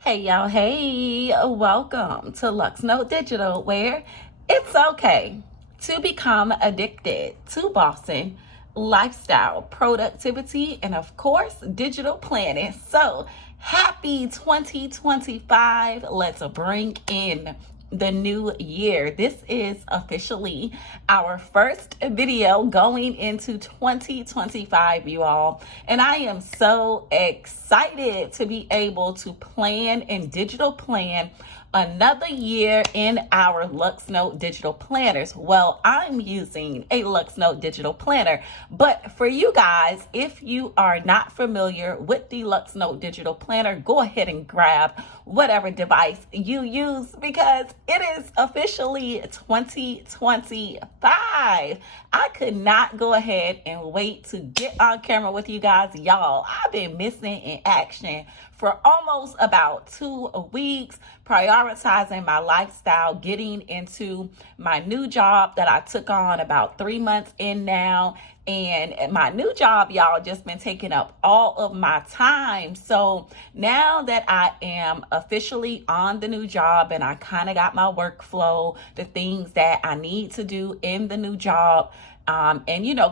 Hey y'all, hey, welcome to luxnotedigital, where it's okay to become addicted to bossing, lifestyle, productivity, and of course, digital planning. So happy 2025. Let's bring in the new year. This is officially our first video going into 2025, you all. And I am so excited to be able to plan and digital plan another year in our LuxNote digital planners. Well, I'm using a LuxNote digital planner, but for you guys, if you are not familiar with the LuxNote digital planner, go ahead and grab whatever device you use because it is officially 2025. I could not go ahead and wait to get on camera with you guys. Y'all, I've been missing in action for almost about 2 weeks, prioritizing my lifestyle, getting into my new job that I took on about 3 months in now. And my new job, y'all, just been taking up all of my time. So now that I am officially on the new job and I kind of got my workflow, the things that I need to do in the new job, and,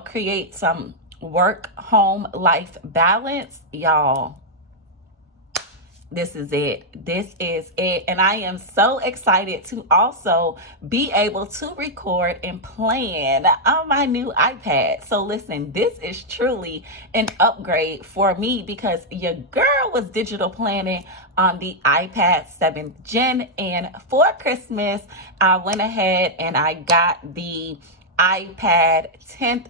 create some work-home life balance, y'all. This is it. This is it. And I am so excited to also be able to record and plan on my new iPad. So listen, this is truly an upgrade for me because your girl was digital planning on the iPad 7th Gen. And for Christmas, I went ahead and I got the iPad 10th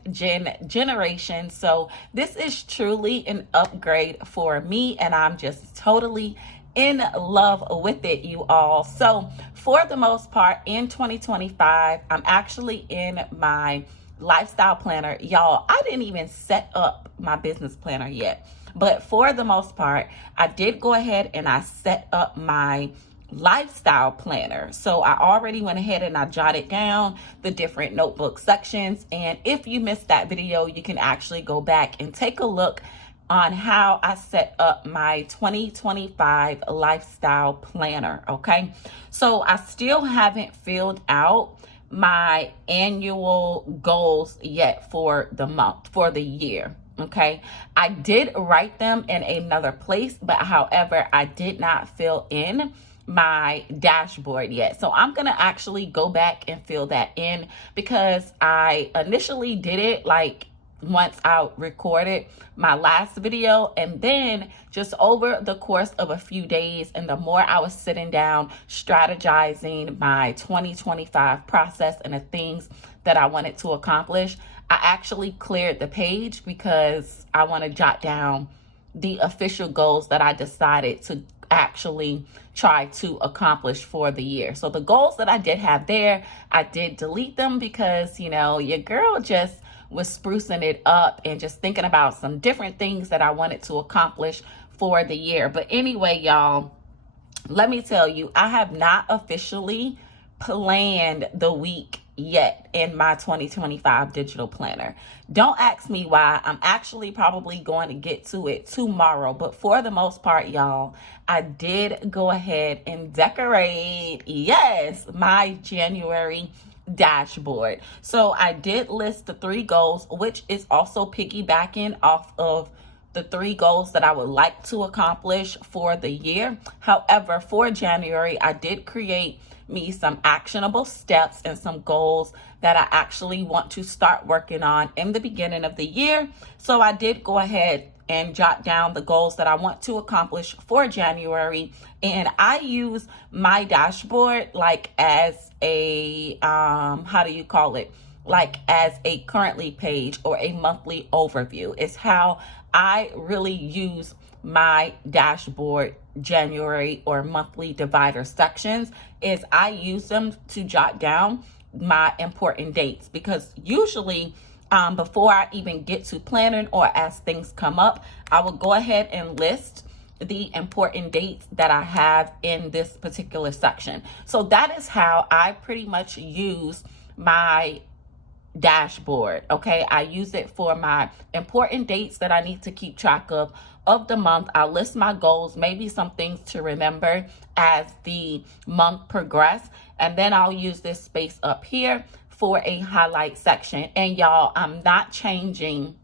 generation. So this is truly an upgrade for me and I'm just totally in love with it, you all. So for the most part in 2025, I'm actually in my lifestyle planner. Y'all, I didn't even set up my business planner yet, but for the most part, I did go ahead and I set up my lifestyle planner. So I already went ahead and I jotted down the different notebook sections. And if you missed that video, you can actually go back and take a look on how I set up my 2025 lifestyle planner. Okay. So I still haven't filled out my annual goals yet for the month, for the year. Okay. I did write them in another place, but however, I did not fill in my dashboard yet. So I'm going to actually go back and fill that in because I initially did it like once I recorded my last video, and then just over the course of a few days and the more I was sitting down strategizing my 2025 process and the things that I wanted to accomplish, I actually cleared the page because I want to jot down the official goals that I decided to actually try to accomplish for the year. So the goals that I did have there, I did delete them because, your girl just was sprucing it up and just thinking about some different things that I wanted to accomplish for the year. But anyway, y'all, let me tell you, I have not officially planned the week yet in my 2025 digital planner. Don't ask me why. I'm actually probably going to get to it tomorrow. But for the most part, y'all, I did go ahead and decorate, yes, my January dashboard. So I did list the 3 goals, which is also piggybacking off of the 3 goals that I would like to accomplish for the year. However, for January, I did create me some actionable steps and some goals that I actually want to start working on in the beginning of the year. So I did go ahead and jot down the goals that I want to accomplish for January. And I use my dashboard like as a, like as a currently page or a monthly overview. It's how I really use my dashboard January or monthly divider sections is I use them to jot down my important dates because usually before I even get to planning or as things come up, I will go ahead and list the important dates that I have in this particular section. So that is how I pretty much use my dashboard. Okay, I use it for my important dates that I need to keep track of the month. I'll list my goals, maybe some things to remember as the month progresses, and then I'll use this space up here for a highlight section. And y'all, I'm not changing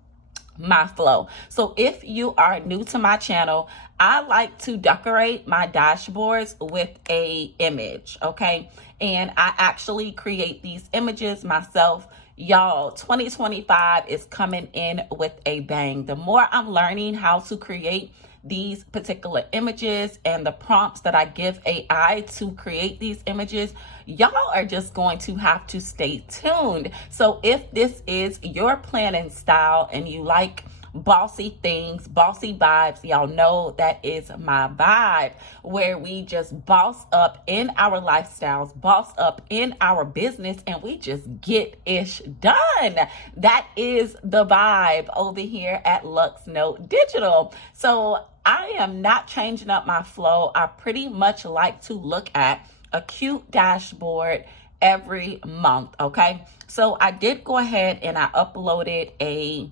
my flow. So if you are new to my channel, I like to decorate my dashboards with a image, okay? And I actually create these images myself. Y'all, 2025 is coming in with a bang. The more I'm learning how to create these particular images and the prompts that I give AI to create these images, y'all are just going to have to stay tuned. So if this is your planning style and you like bossy things, bossy vibes, y'all know that is my vibe, where we just boss up in our lifestyles, boss up in our business, and we just get ish done. That is the vibe over here at luxnotedigital. So I am not changing up my flow. I pretty much like to look at a cute dashboard every month, okay? So I did go ahead and I uploaded a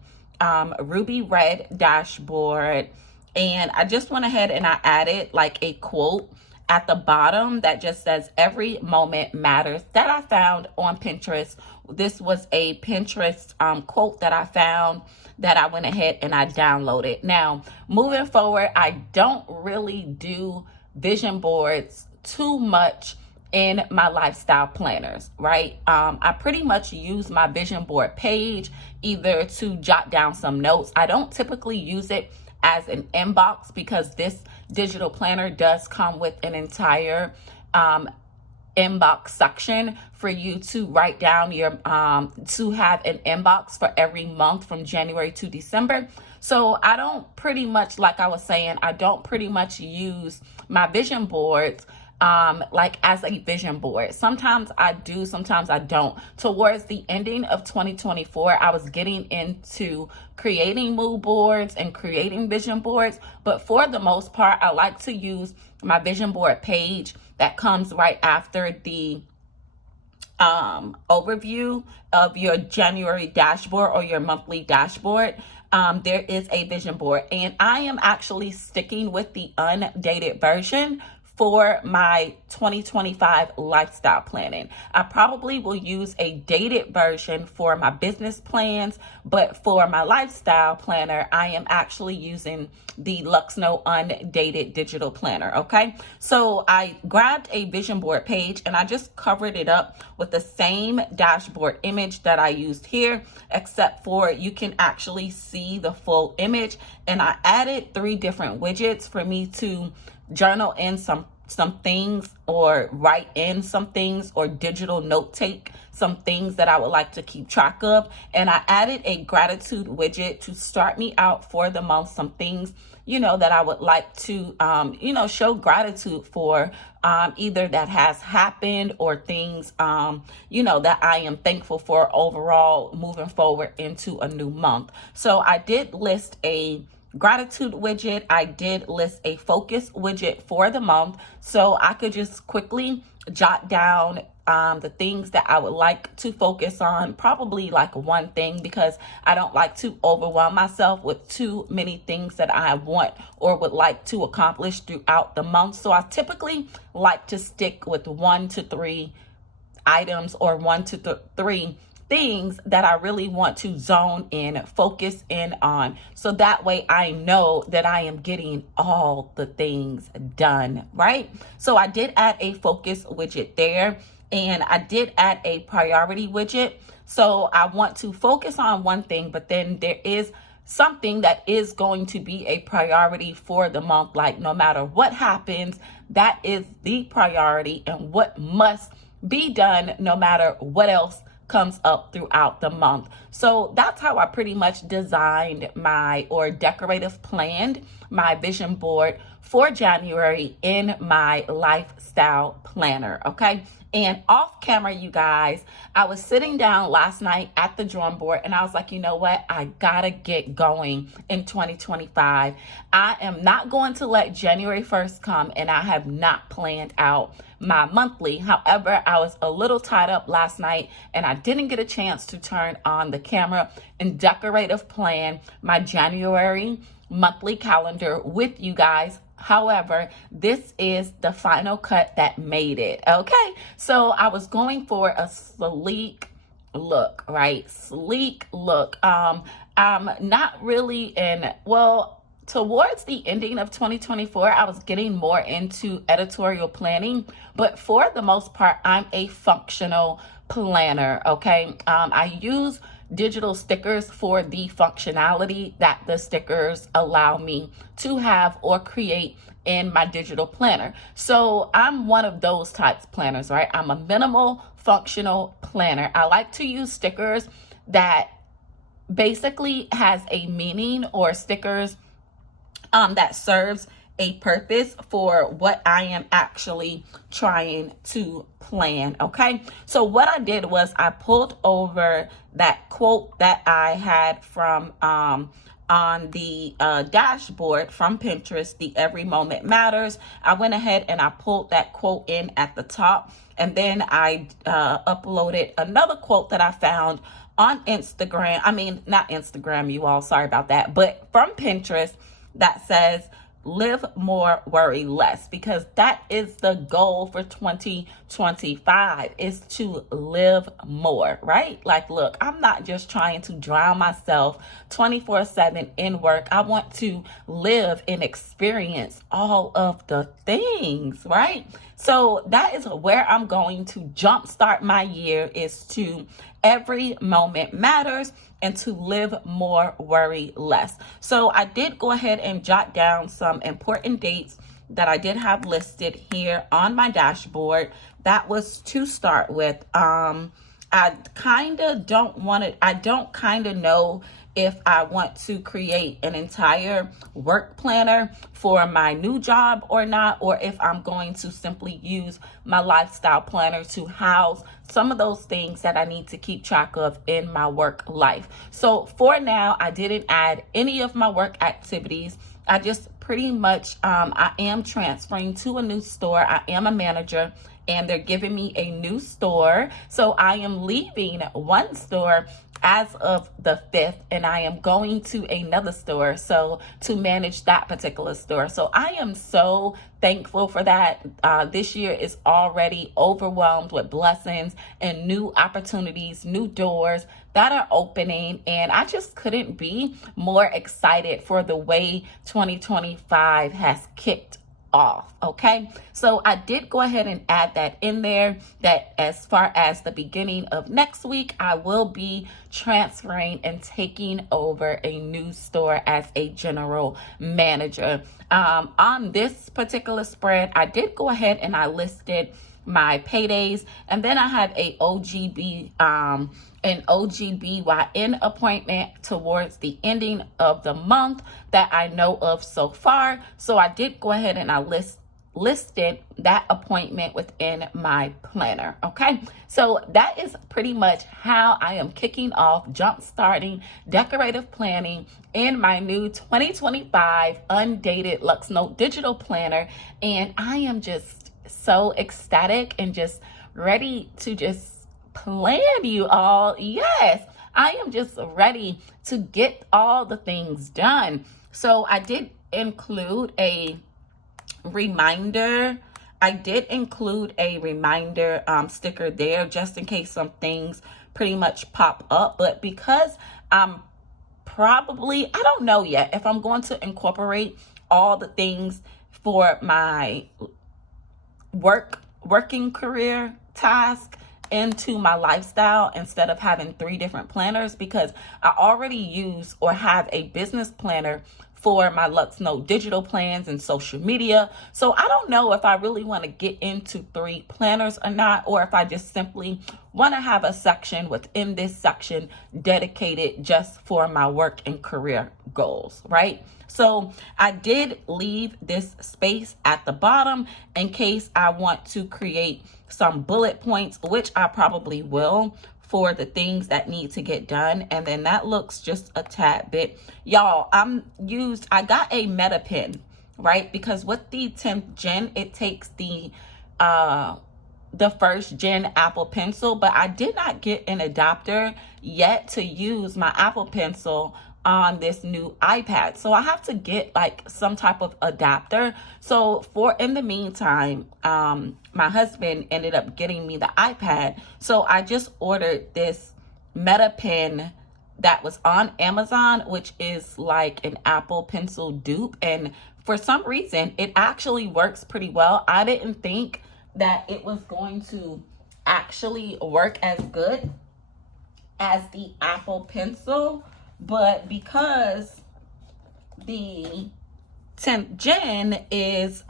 ruby red dashboard, and I just went ahead and I added like a quote at the bottom that just says every moment matters, that I found on Pinterest. This was a Pinterest quote that I found that I went ahead and I downloaded. Now, moving forward, I don't really do vision boards too much in my lifestyle planners, right? I pretty much use my vision board page either to jot down some notes. I don't typically use it as an inbox because this digital planner does come with an entire inbox section for you to write down your to have an inbox for every month from January to December. So I don't pretty much, like I was saying, I don't pretty much use my vision boards like as a vision board. Sometimes I do, sometimes I don't. Towards the ending of 2024, I was getting into creating mood boards and creating vision boards, but for the most part, I like to use my vision board page that comes right after the overview of your January dashboard or your monthly dashboard. There is a vision board, and I am actually sticking with the undated version for my 2025 lifestyle planning. I probably will use a dated version for my business plans, but for my lifestyle planner, I am actually using the Luxno undated digital planner, okay? So I grabbed a vision board page and I just covered it up with the same dashboard image that I used here, except for you can actually see the full image. And I added 3 different widgets for me to journal in some things, or write in some things, or digital note take some things that I would like to keep track of. And I added a gratitude widget to start me out for the month, some things, you know, that I would like to, you know, show gratitude for, either that has happened or things, you know, that I am thankful for overall moving forward into a new month. So I did list a gratitude widget. I did list a focus widget for the month, so I could just quickly jot down the things that I would like to focus on, probably like one thing, because I don't like to overwhelm myself with too many things that I want or would like to accomplish throughout the month. So I typically like to stick with 1 to 3 items, or 1 to 3 things that I really want to zone in, focus in on. So that way I know that I am getting all the things done, right? So I did add a focus widget there, and I did add a priority widget. So I want to focus on one thing, but then there is something that is going to be a priority for the month. Like no matter what happens, that is the priority and what must be done no matter what else comes up throughout the month. So that's how I pretty much designed or decorative planned my vision board for January in my lifestyle planner. Okay. And off camera, you guys, I was sitting down last night at the drawing board and I was like, you know what? I gotta get going in 2025. I am not going to let January 1st come and I have not planned out my monthly. However, I was a little tied up last night and I didn't get a chance to turn on the camera and decorative plan my January monthly calendar with you guys. However, this is the final cut that made it. Okay. So I was going for a sleek look, right? Sleek look. I'm not really towards the ending of 2024, I was getting more into editorial planning, but for the most part, I'm a functional planner. Okay. I use digital stickers for the functionality that the stickers allow me to have or create in my digital planner. So I'm one of those types of planners, right? I'm a minimal functional planner. I like to use stickers that basically has a meaning, or stickers that serves a purpose for what I am actually trying to plan. Okay. So what I did was I pulled over that quote that I had from on the dashboard from Pinterest, the Every Moment Matters. I went ahead and I pulled that quote in at the top, and then I uploaded another quote that I found on Instagram. I mean, not Instagram, you all, sorry about that, but from Pinterest, that says, live more, worry less, because that is the goal for 2025, is to live more, right? Like, look, I'm not just trying to drown myself 24/7 in work. I want to live and experience all of the things, right? So that is where I'm going to jumpstart my year, is to every moment matters and to live more, worry less. So I did go ahead and jot down some important dates that I did have listed here on my dashboard. That was to start with. I don't kind of know if I want to create an entire work planner for my new job or not, or if I'm going to simply use my lifestyle planner to house some of those things that I need to keep track of in my work life. So for now, I didn't add any of my work activities. I just pretty much, I am transferring to a new store. I am a manager and they're giving me a new store. So I am leaving one store as of the 5th, and I am going to another store to manage that particular store. So I am so thankful for that. This year is already overwhelmed with blessings and new opportunities, new doors that are opening, and I just couldn't be more excited for the way 2025 has kicked off. Okay, so I did go ahead and add that in there, that as far as the beginning of next week, I will be transferring and taking over a new store as a general manager. On this particular spread, I did go ahead and I listed my paydays, and then I have an OGBYN appointment towards the ending of the month that I know of so far. So I did go ahead and I listed that appointment within my planner. Okay, so that is pretty much how I am kicking off, jump starting decorative planning in my new 2025 undated LuxNote digital planner, and I am just so ecstatic and just ready to just plan, you all. Yes, I am just ready to get all the things done. So I did include a reminder. Sticker there just in case some things pretty much pop up. But because I don't know yet if I'm going to incorporate all the things for my working career task into my lifestyle instead of having 3 different planners, because I already use or have a business planner for my Lux Note Digital plans and social media. So I don't know if I really want to get into 3 planners or not, or if I just simply want to have a section within this section dedicated just for my work and career goals, right? So I did leave this space at the bottom in case I want to create some bullet points, which I probably will, for the things that need to get done. And then that looks just a tad bit. Y'all, I got a Meta pen, right? Because with the 10th gen, it takes the 1st gen Apple Pencil, but I did not get an adapter yet to use my Apple Pencil on this new iPad. So I have to get like some type of adapter. So in the meantime, my husband ended up getting me the iPad. So I just ordered this Meta pen that was on Amazon, which is like an Apple Pencil dupe. And for some reason, it actually works pretty well. I didn't think that it was going to actually work as good as the Apple Pencil, but because the 10th gen is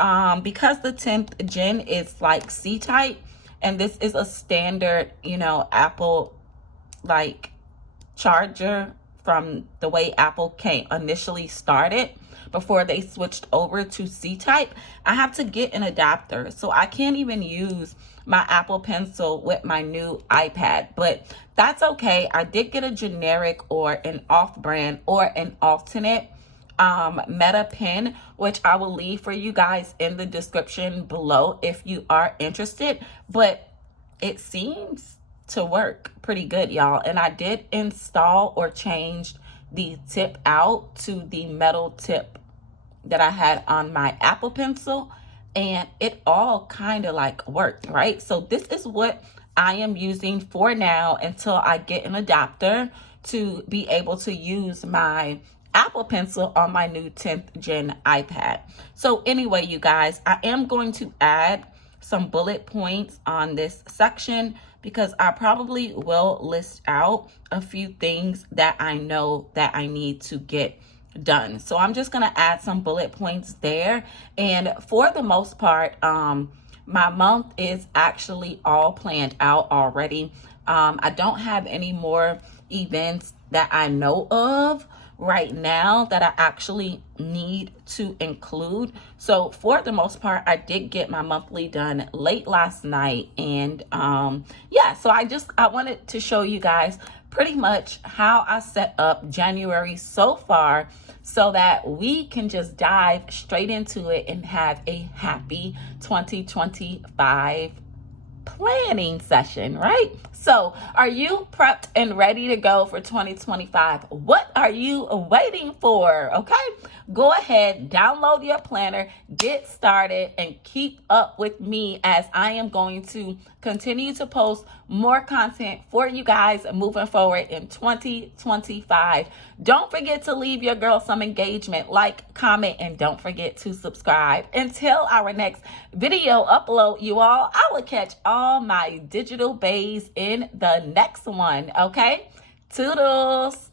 like C-type, and this is a standard, Apple like charger from the way Apple initially started before they switched over to C-type, I have to get an adapter. So I can't even use my Apple Pencil with my new iPad, but that's okay. I did get a generic or an off-brand or an alternate Meta pen, which I will leave for you guys in the description below if you are interested, but it seems to work pretty good, y'all. And I did install or change the tip out to the metal tip that I had on my Apple Pencil, and it all kind of like worked, right? So this is what I am using for now until I get an adapter to be able to use my Apple Pencil on my new 10th gen iPad. So anyway, you guys, I am going to add some bullet points on this section because I probably will list out a few things that I know that I need to get done. So I'm just going to add some bullet points there. And for the most part, my month is actually all planned out already. I don't have any more events that I know of right now that I actually need to include. So for the most part, I did get my monthly done late last night. And yeah, so I wanted to show you guys pretty much how I set up January so far so that we can just dive straight into it and have a happy 2025 planning session, right? So are you prepped and ready to go for 2025? What are you waiting for? Okay, go ahead, download your planner, get started, and keep up with me as I am going to continue to post more content for you guys moving forward in 2025. Don't forget to leave your girl some engagement, like, comment, and don't forget to subscribe. Until our next video upload, you all, I will catch all my digital bays in the next one, okay? Toodles.